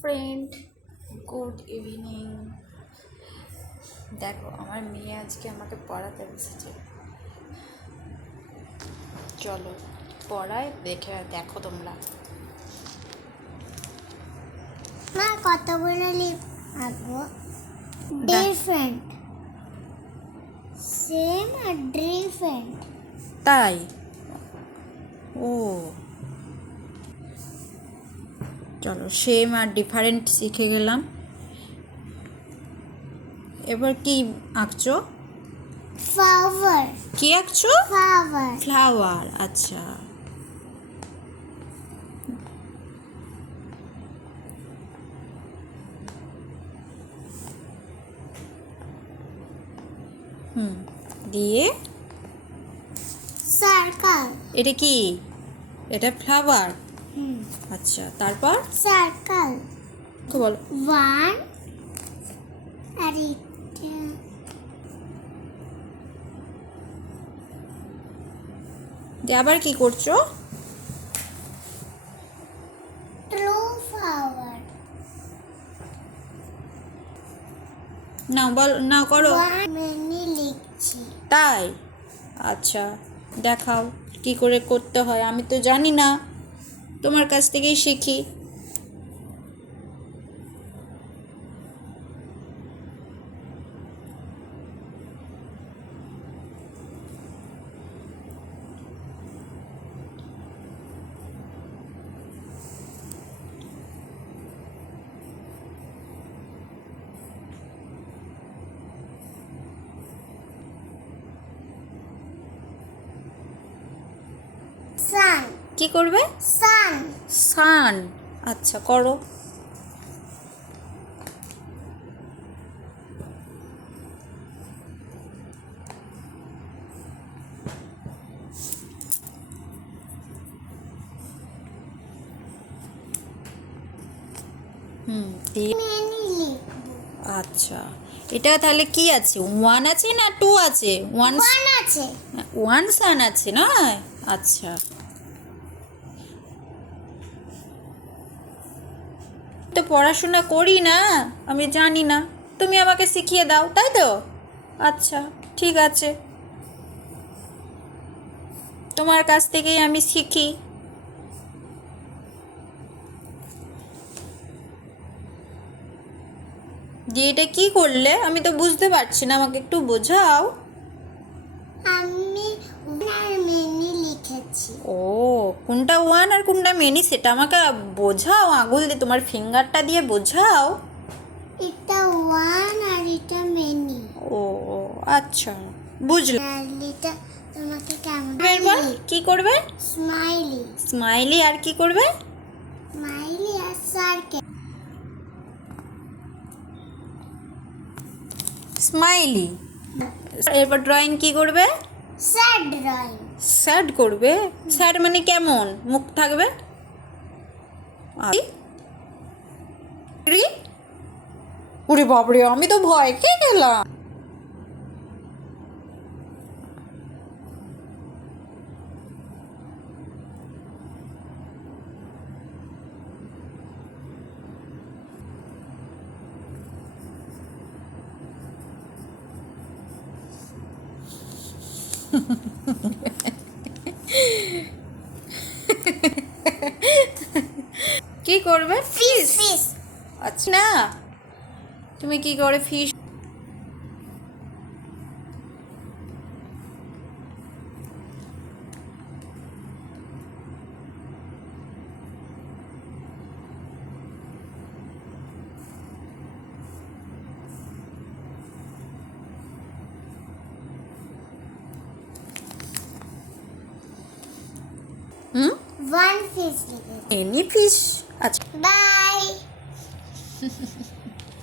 Friend good evening দেখো আমার মেয়ে আজকে আমাকে পড়াতে বসেছে চলো পড়ায় দেখে দেখো তোমরা। মা কতগুলো লিপ আঁকবো ডিফারেন্ট সেম আর ডিফারেন্ট তাই? ও। চলো সেম আর ডিফারেন্ট শিখে গেলাম। এবার কি আঁকছো? ফ্লাওয়ার কি আঁকছো? ফ্লাওয়ার ফ্লাওয়ার আচ্ছা। হুম দিয়ে? সার্কেল এটা কি? এটা ফ্লাওয়ার আচ্ছা তারপর? সার্কেল। তো বলো। ওয়ান আর দিয়ে আবার কি করছ? না বল না করো। তাই? আচ্ছা দেখাও কি করে করতে হয় আমি তো জানি না। তোমার কাছ থেকেই শিখি সান কি করবে? সান সান আচ্ছা করো। হুম আচ্ছা এটা তাহলে কি আছে? ওয়ান আছে না টু আছে? ওয়ান আছে। ওয়ান সান আছে নয়? আচ্ছা। তো পড়াশোনা করি না, আমি জানি না। তুমি আমাকে শিখিয়ে দাও, তাই তো? আচ্ছা ঠিক আছে। তোমার কাছ থেকেই আমি শিখি। দিয়ে এটা কি করলে? আমি তো বুঝতে পারছি না, আমাকে একটু বোঝাও। আমি লিখেছি ও কোনটা ওয়ান আর কোনটা মেনি সেটা আমাকে বোঝাও আঙুল দিয়ে তোমার ফিঙ্গারটা দিয়ে বোঝাও। এটা ওয়ান আর এটা মেনি ও আচ্ছা বুঝলাম। এটা তোমাকে কেমন কি করবে? স্মাইলি স্মাইলি আর কি করবে? স্মাইলি আর সার্কেল স্মাইলি এরপর ড্রয়িং কি করবে? Sad drawing. স্যাড করবে? স্যাড মানে কেমন? মুখ থাকবে? আরে রি? ওরে বাবরে আমি তো ভয় খেয়ে গেলাম। কি করবে? ফিস ফিস আচ্ছা। না তুমি কি করে fish hmm? One fish any fish আচ্ছা। বাই